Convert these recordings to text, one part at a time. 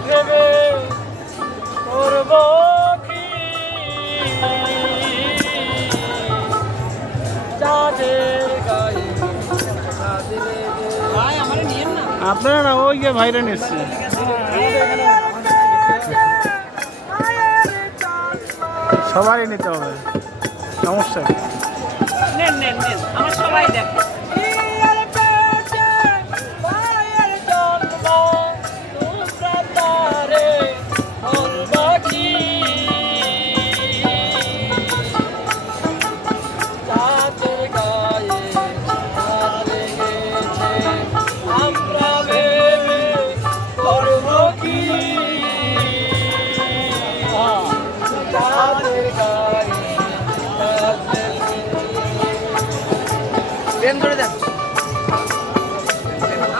ভেবে করব কি চাঁদের গায়ে ভাই আমার নিয়েন না আপনারা না ওই যে ভাইরা নিচ্ছে সবারই নিতে হবে সমস্যা নেন নেন নেন আমার সবাই দেখে ধরে দেন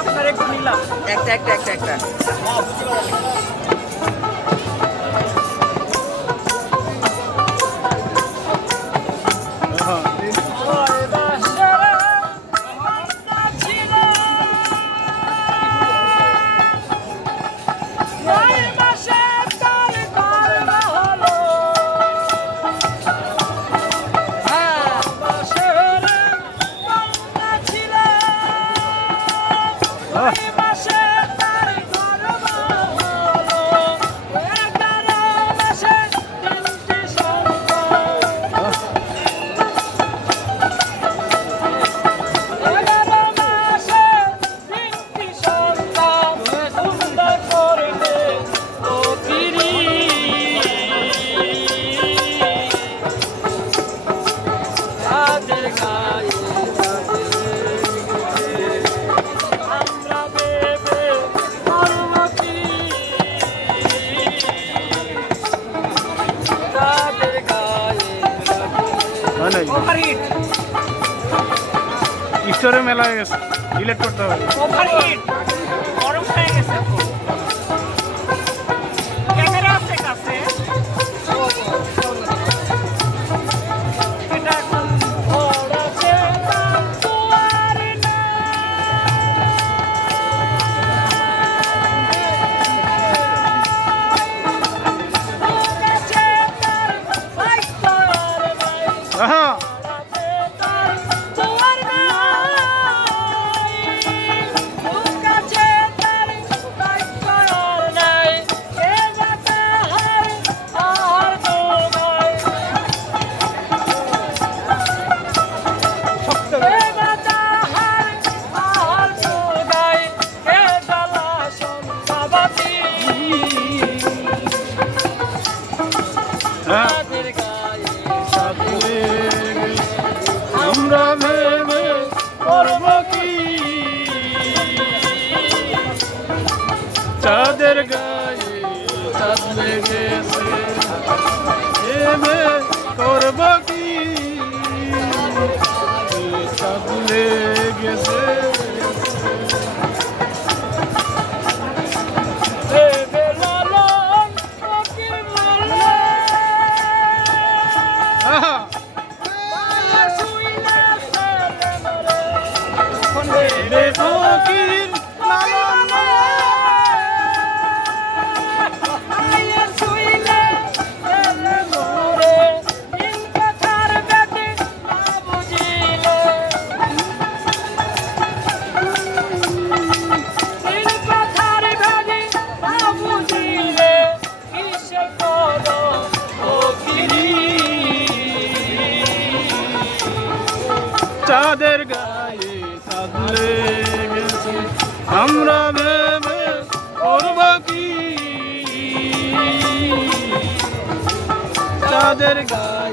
আপনার একটু নিলাম একটা স্টোরে মেলা হয়ে গেছে ডিলেট করতে হবে গরম হয়ে গেছে ক্যামেরা আছে কাছে এটা এখন আমরা ভেবে করব কি চাঁদের গায়ে চাঁদ লেগেছে ভেবে করব কি চাঁদ লেগেছে চাঁদের গায়ে চাঁদ লেগেছে আমরা ভেবে করব কি চাঁদের গায়ে